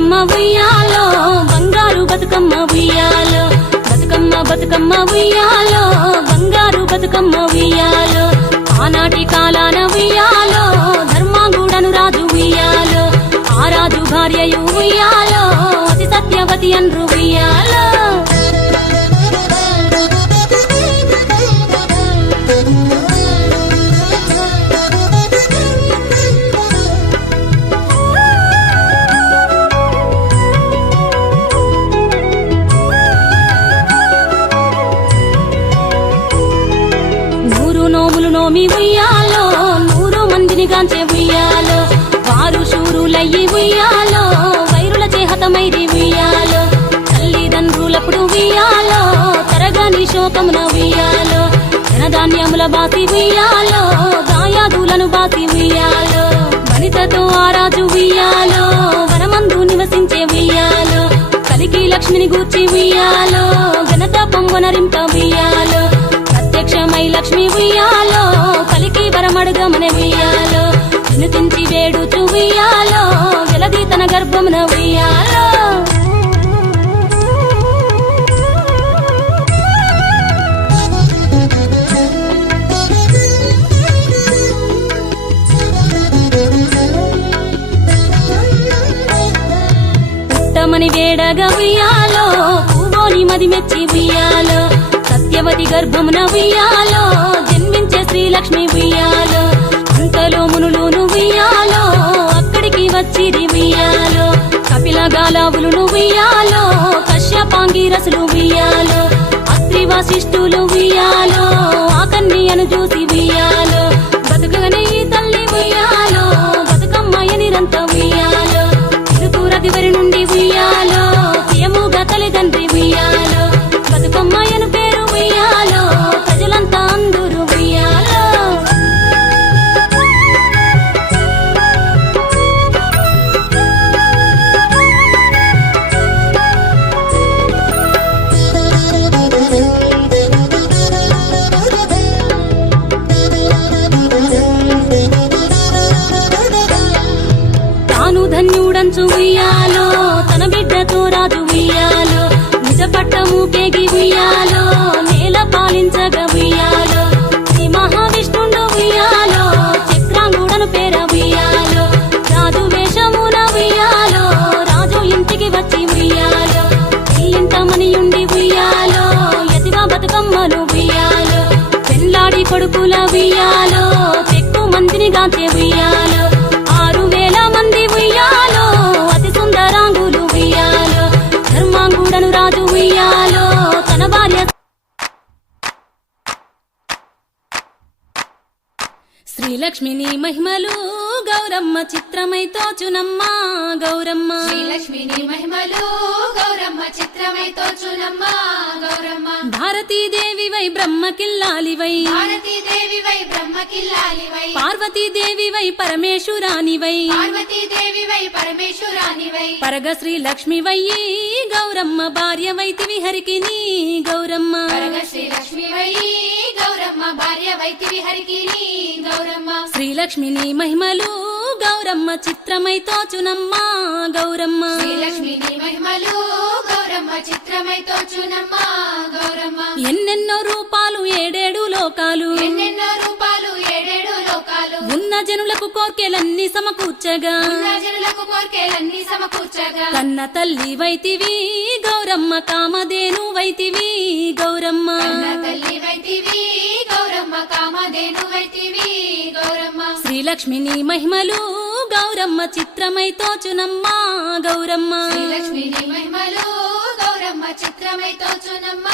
బతుకమ్మ ఉయ్యాలో బంగారు బతుకమ్మ ఉయ్యాలో బతుకమ్మ బతుకమ్మ ఉయ్యాలో బంగారు బతుకమ్మ ఉయ్యాలో ఆనాటి కాలాన ఉయ్యాలో ధర్మాంగుడను రాజు ఉయ్యాలో ఆ రాజు భార్యయు ఉయ్యాలో అతి సత్యవతి అన్రు ఉయ్యాలో నోమి ఉయ్యాలో 100 మందిని గాంచే ఉయ్యాలో వారు శూరులయ్యి ఉయ్యాలో వైరుల చేహతమైరి ఉయ్యాలో తల్లిదండ్రులప్పుడు ఉయ్యాలో తరగని శోకమున ఉయ్యాలో ధనధాన్యముల బాసి ఉయ్యాలో దాయాదులను బాసి ఉయ్యాలో వనితతో ఆరాజు ఉయ్యాలో వనమందు నివసించే ఉయ్యాలో కలికి లక్ష్మిని గూర్చి ఉయ్యాలో ఘనత పొంగనరింప ఉయ్యాలో ప్రత్యక్షమై లక్ష్మి ఉయ్యాలో కలికి వరమడుగమన ఉయ్యాలో వినుతించి వేడుచు ఉయ్యాలో వెలది తన గర్భమున ఉయ్యాలో పుట్టమని వేడగా ఉయ్యాలో పూవోని మది మెచ్చి ఉయ్యాలో సత్యవతి గర్భమున ఉయ్యాలో జన్మించే శ్రీలక్ష్మి ఉయ్యాలో అంతలో మునులును ఉయ్యాలో అక్కడికి వచ్చిరి ఉయ్యాలో కపిల గాలావులు ఉయ్యాలో కశ్యపాంగిరసులు ఉయ్యాలో అత్రి వశిష్ఠులు ఉయ్యాలో ఆ కన్యను చూసి ఉయ్యాలో బతుకగనే ఈ తల్లి ఉయ్యాలో బతుకమ్మయ్య నిరంత ఉయ్యాలో తిరుకురదివరి నుండి ఉయ్యాలో ప్రియముగా తల్లిదండ్రి ఉయ్యాలో బతుకమ్మయ్యను పేరు ఉయ్యాలో ప్రజలంతా అందరూ ఉయ్యాలో తాను ధన్యుడంచు ఉయ్యాలో తన బిడ్డతో రాజు ఉయ్యాలో నిజ పట్టము కేగి ఉయ్యాలో నేల పాలించగా ఉయ్యాలో శ్రీ మహావిష్ణుండు ఉయ్యాలో చక్రాంగుడను పేర ఉయ్యాలో రాజు వేషమున ఉయ్యాలో రాజు ఇంటికి వచ్చి ఉయ్యాలో ఇంట మనియుండి ఉయ్యాలో ఎతిగా బతుకమ్మలు ఉయ్యాలో పెళ్ళాడి కొడుకుల ఉయ్యాలో ఎక్కువ మందిని గాంచే ఉయ్యాలో 6000 మంది ఉయ్యాలో అతి సుందరాంగులు ఉయ్యాలో ధర్మాంగుడను రాజు ఉయ్యాలో తన భార్య శ్రీలక్ష్మిని మహిమలు గౌరమ్మ చిత్రమై తోచునమ్మ గౌరమ్మ శ్రీలక్ష్మిని మహిమలు గౌరమ్మ చిత్రమై తోచునమ్మ గౌరమ్మ భారతీదేవివై బ్రహ్మకిల్లాలివై భారతీదేవివై బ్రహ్మకిల్లాలివై పార్వతీదేవివై పరమేశ్వరానివై పార్వతీదేవివై పరమేశ్వరానివై పరగ శ్రీలక్ష్మివయ్యి గౌరమ్మ భార్యవైతివి హరికిని గౌరమ్మ పరగ శ్రీలక్ష్మివై గౌరమ్మ భార్యవైతివి హరికిని గౌరమ్మ శ్రీలక్ష్మిని మహిమలు గౌరమ్మ చిత్రమై తోచునమ్మ గౌరమ్మ శ్రీలక్ష్మిని మహిమలు గౌరమ్మ చిత్రమై తోచునమ్మ గౌరమ్మ ఎన్నెన్నో రూపాలు 7 లోకాలు ఎన్నెన్నో రూపాలు 7 లోకాలు ఉన్న జనులకు కోర్కెలన్నీ సమకూర్చగా ఉన్న జనులకు కోర్కెలన్నీ సమకూర్చగా కన్న తల్లి వైతివి గౌరమ్మ కామధేను వైతివి గౌరమ్మ కన్న తల్లి వైతివి గౌరమ్మ కామధేను వైతివి గౌరమ్మ శ్రీలక్ష్మిని మహిమలు గౌరమ్మ చిత్రమై తోచునమ్మ గౌరమ్మ శ్రీలక్ష్మిని మహిమలు గౌరమ్మ చిత్రమై తోచునమ్మ